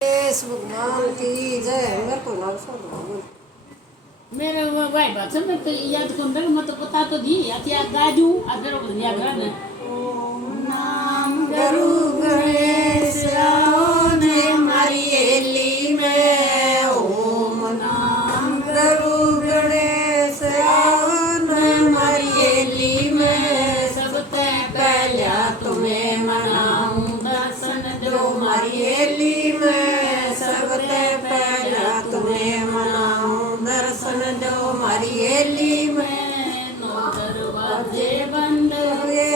भगवान की जय। मेरे को नाम सुन मेरे वो भाई बात सब मैं तो याद कौन था मैं तो पता तो दी याद याद गाजू आज मेरे को याद रहा ओम नाम गुरु गणेश आओ ने हमारी एली में। ओम नाम गुरु गणेश आओ ने हमारी एली में। सबसे पहला तुम्हें मनाऊं दर्शन दो हमारी एली में। सबसे पहला तुम्हें मनाऊं दर्शन दो हमारी एली में। नौ दरवाजे बंद हुए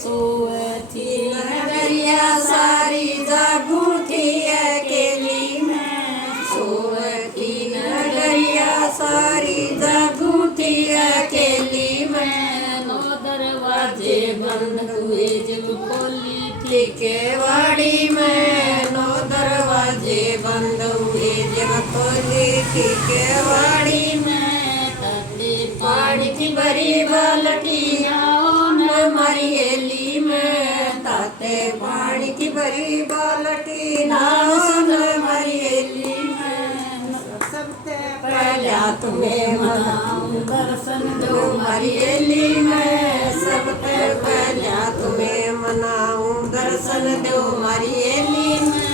सोती नगरिया सारी जागू थी अकेली में। सोती नगरिया सारी जागू थी अकेली में। नौ दरवाजे बंद हुए जब खोली थी केवाड़ी में। नौ दरवाजे बंद हुए जब खोली थी केवाड़ी में। ताते पानी की भरी बाल्टी आओ न हमारी एली में। ताते पानी की भरी बाल्टी आओ न हमारी एली में। सबसे पहला तुम्हें मनाऊं दर्शन दो हमारी एली में। सबसे पहला तुम्हें मनाऊं दर्शन दो हमारी एली में।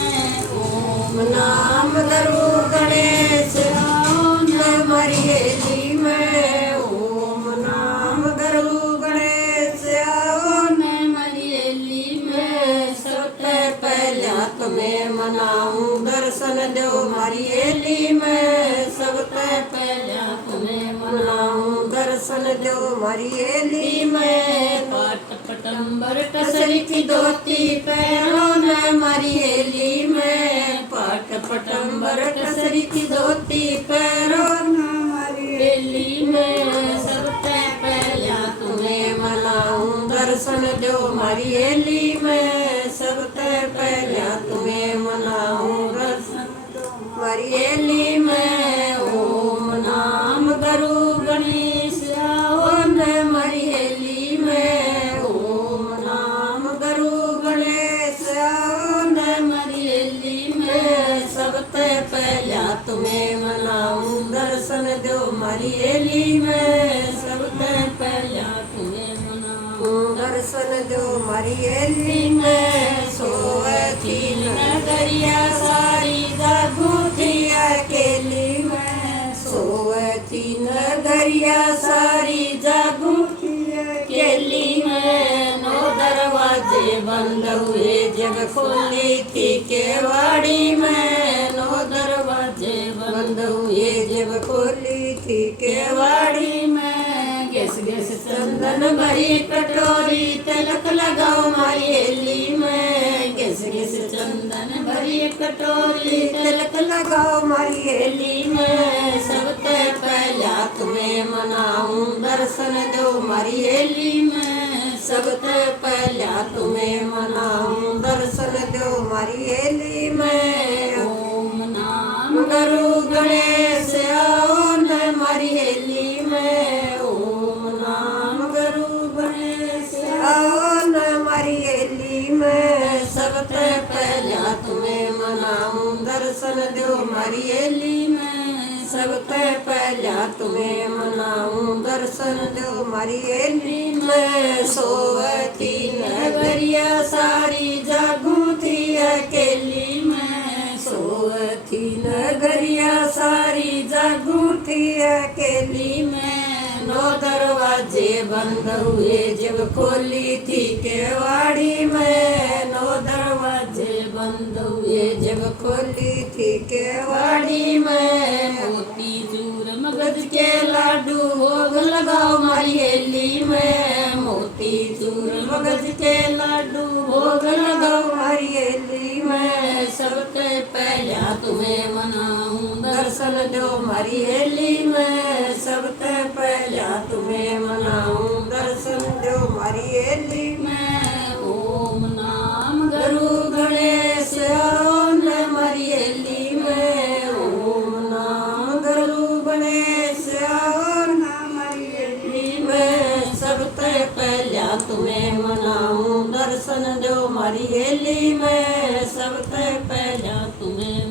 ओम नाम गुरु गणेश आओ न हमारी एली में। ओम नाम गुरु गणेश आओ न हमारी एली में। सबसे पहला तुम्हें मनाऊं दर्शन दो हमारी एली में। सबसे पहला तुम्हें मनाऊं दर्शन दो हमारी एली में। पाट पटंबर टसरी की धोती पैरों न हमारी एली में। पाट पटंबर टसरी की धोती पैरों न हमारी एली में। सबसे पहला तुम्हें मनाऊं दर्शन दो हमारी एली में। सबसे पहला तुम्हें मनाऊं दर्शन दो हमारी एली में। ओम नाम गुरु गणेश आओ न हमारी एली में। ओम नाम गुरु गणेश आओ न हमारी एली में। सबसे पहला तुम्हें मनाऊं दर्शन दो हमारी एली में। सबसे पहला तुम्हें मनाऊं दर्शन दो हमारी एली में। सोवती नगरिया सारी जागू थी अकेली में। सोवती नगरिया सारी जागू थी अकेली में। नौ दरवाजे बंद हुए जब खोली थी केवाड़ी में। नौ दरवाजे बंद हुए जब खोली थी केवाड़ी में। गैस गैस चंदन भरी कटोरी तिलक लगाओ हमारी एली में। गैस गैस चंदन भरी कटोरी तिलक लगाओ हमारी एली में। सबसे पहला तुम्हें मनाऊं दर्शन दो हमारी एली में। सबसे पहला तुम्हें मनाऊं दर्शन दो हमारी एली में। ओम नाम गुरु गणेश आओ न हमारी एली में। ओम नाम गुरु गणेश आओ न हमारी एली में। सबसे पहला तुम्हें मनाऊं दर्शन दो हमारी एली में। सबसे पहला तुम्हें मनाऊं दर्शन दो हमारी एली में। सोवती नगरिया सारी जागू थी अकेली में। सोवती नगरिया सारी जागू थी अकेली में। नौ दरवाजे बंद हुए जब खोली थी केवाड़ी में। नौ दरवाजे बंद हुए जब खोली थी केवाड़ी में। मोती चूर मगज के लाडू भोग लगाओ हमारी एली में। मोती चूर मगज के लाडू भोग लगाओ हमारी एली में। सबसे पहला तुम्हें मनाऊं दर्शन दो हमारी एली में। सबसे पहला तुम्हें मनाऊं दर्शन दो हमारी एली में। ओम नाम गुरु गणेश आओ न हमारी एली में। ओम नाम गुरु गणेश आओ न हमारी एली में। सबसे पहला तुम्हें मनाऊं दर्शन दो हमारी एली में। सबसे पहला तुम्हें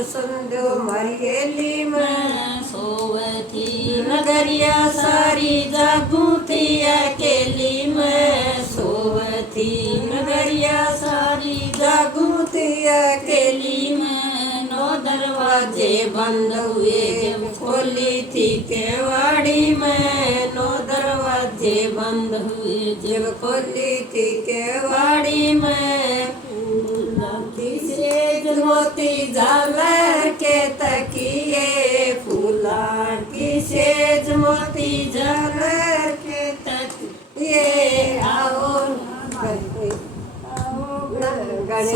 दर्शन दो मारी में सोवती नगरिया सारी जागूती अकेली में सोवती नगरिया सारी जागूती अकेली में नौ दरवाजे बंद हुए जब खोली थी केवाड़ी में नौ दरवाजे बंद हुए जब खोली थी केवाड़ी में से मोती झालर के तकिए फूला की सेज मोती झालर के तकिए आओ गणेश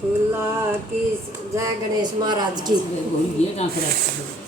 फूला की जय गणेश महाराज की बोलिए कहाँ खड़ा